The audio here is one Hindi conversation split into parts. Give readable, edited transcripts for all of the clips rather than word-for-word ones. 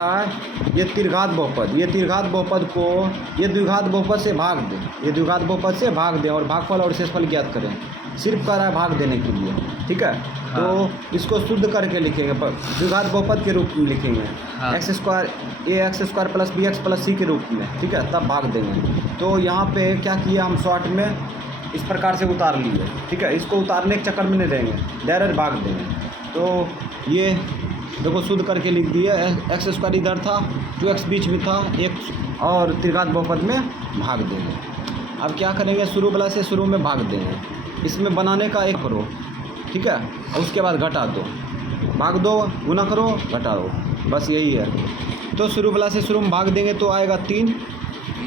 ये त्रिघात बहुपद, ये त्रिघात बहुपद को ये द्विघात बहुपद से भाग दें, ये द्विघात बहुपद से भाग दें और भागफल और शेषफल ज्ञात करें। सिर्फ कह रहा है भाग देने के लिए, ठीक है। हाँ। तो इसको शुद्ध करके लिखेंगे, द्विघात बहुपद के रूप में लिखेंगे। हाँ। X square A X square plus B X plus C के रूप में, ठीक है, तब भाग देंगे। तो यहाँ पे क्या किया हम शॉर्ट में इस प्रकार से उतार लिए, ठीक है। इसको उतारने के चक्कर में नहीं रहेंगे, डायरेक्ट भाग देंगे। तो ये देखो शुद्ध करके लिख दिया, एक्स स्क्वायर इधर था, 2x बीच में था, एक और त्रिघात बहुपद में भाग देंगे। अब क्या करेंगे, शुरू वाला से शुरू में भाग देंगे, इसमें बनाने का एक करो, ठीक है, और उसके बाद घटा दो, भाग दो, गुना करो, घटा दो, बस यही है। तो शुरू वाला से शुरू में भाग देंगे तो आएगा 3,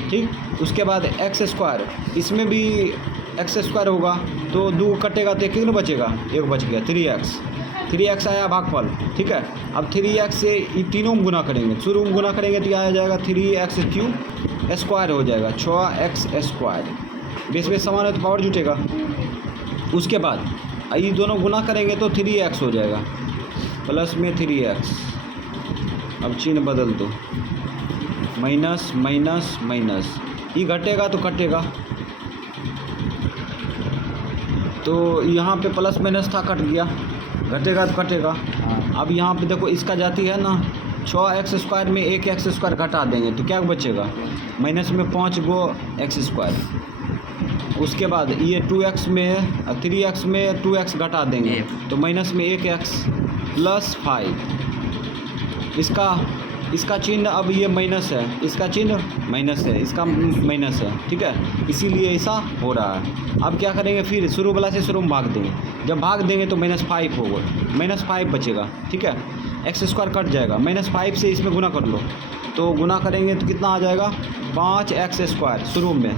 ठीक। उसके बाद एक्स स्क्वायर, इसमें भी एक्स स्क्वायर होगा तो 2 कटेगा तो कितना बचेगा, 1 बच गया, 3x आया भागफल, ठीक है। अब 3x से ये तीनों में गुना करेंगे, शुरू में गुना करेंगे तो क्या आ जाएगा, 3x क्यूब स्क्वायर हो जाएगा, 6x स्क्वायर, बेस बेस समान है तो पावर जुटेगा। उसके बाद ये दोनों गुना करेंगे तो 3x हो जाएगा, प्लस में 3x, अब चिन्ह बदल दो, माइनस माइनस माइनस, ये घटेगा तो कटेगा, तो यहाँ पे प्लस माइनस था, कट गया, घटेगा तो कटेगा। अब यहाँ पे देखो इसका जाती है ना, 6x स्क्वायर में 1x स्क्वायर घटा देंगे तो क्या बचेगा, माइनस में 5 गो x स्क्वायर। उसके बाद ये 2x में 3x में 2x घटा देंगे तो माइनस में 1x प्लस 5, इसका चिन्ह अब ये माइनस है, इसका चिन्ह माइनस है, इसका माइनस है, ठीक है, इसीलिए ऐसा हो रहा है। अब क्या करेंगे, फिर शुरू वाला से शुरू में भाग देंगे, जब भाग देंगे तो -5 होगा, -5 बचेगा, ठीक है, एक्स स्क्वायर कट जाएगा, -5 से इसमें गुना कर लो, तो गुना करेंगे तो कितना आ जाएगा, 5x स्क्वायर शुरू में,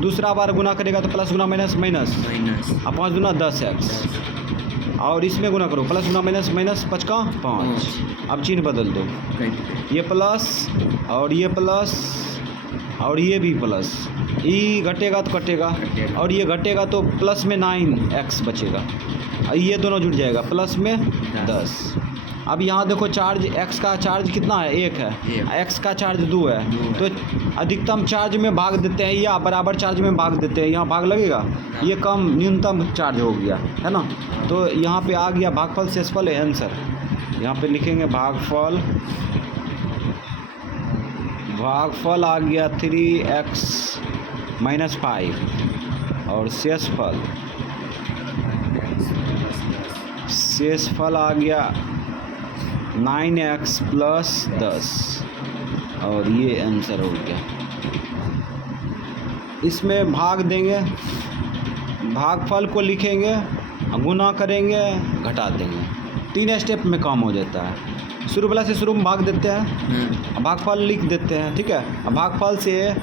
दूसरा बार गुना करेगा तो प्लस गुना माइनस माइनस, अब 5 गुना 10x, और इसमें गुना करो, प्लस गुना माइनस माइनस 5 का 5। अब चिन्ह बदल दो, ये प्लस और ये प्लस और ये भी प्लस, ये घटेगा तो कटेगा और ये घटेगा तो प्लस में 9x बचेगा, ये दोनों जुड़ जाएगा, प्लस में 10। अब यहाँ देखो चार्ज x का चार्ज कितना है, 1 है, x का चार्ज 2 है, तो अधिकतम चार्ज में भाग देते हैं या बराबर चार्ज में भाग देते हैं, यहाँ भाग लगेगा, ये कम न्यूनतम चार्ज हो गया है ना। तो यहाँ पे आ गया भागफल शेषफल है आंसर, यहाँ पे लिखेंगे भागफल आ गया 3x - 5 और शेषफल आ गया 9x प्लस 10 और ये आंसर हो गया। इसमें भाग देंगे, भागफल को लिखेंगे, गुना करेंगे, घटा देंगे, 3 स्टेप में काम हो जाता है। शुरू वाला से शुरू में भाग देते हैं, भागफल लिख देते हैं, ठीक है, भागफल से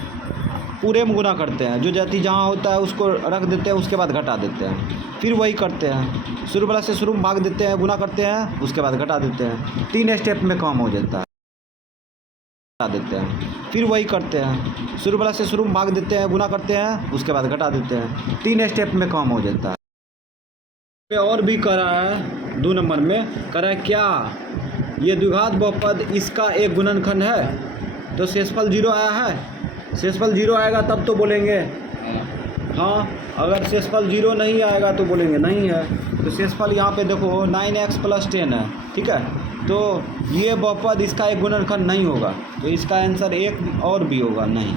पूरे में गुना करते हैं, जो जाति जहाँ होता है उसको रख देते हैं, उसके बाद घटा देते हैं, फिर वही करते हैं, शुरू वाला से शुरू में भाग देते हैं, गुना करते हैं, उसके बाद घटा देते हैं, 3 स्टेप में काम हो जाता है, घटा देते हैं, फिर वही करते हैं, शुरू वाला से शुरू में भाग देते हैं, गुना करते हैं, उसके बाद घटा देते हैं, 3 स्टेप में काम हो जाता है। और भी कर रहा है 2 नंबर में, कर रहा है क्या, ये द्विघात बहुपद इसका एक गुणनखंड है तो शेषफल 0 आया है, शेषफल 0 आएगा तब तो बोलेंगे हाँ, अगर शेषफल 0 नहीं आएगा तो बोलेंगे नहीं है। तो शेषफल यहाँ पे देखो 9x + 10 है, ठीक है, तो ये बहुपद इसका एक गुणनखंड नहीं होगा, तो इसका आंसर 1 और भी होगा नहीं।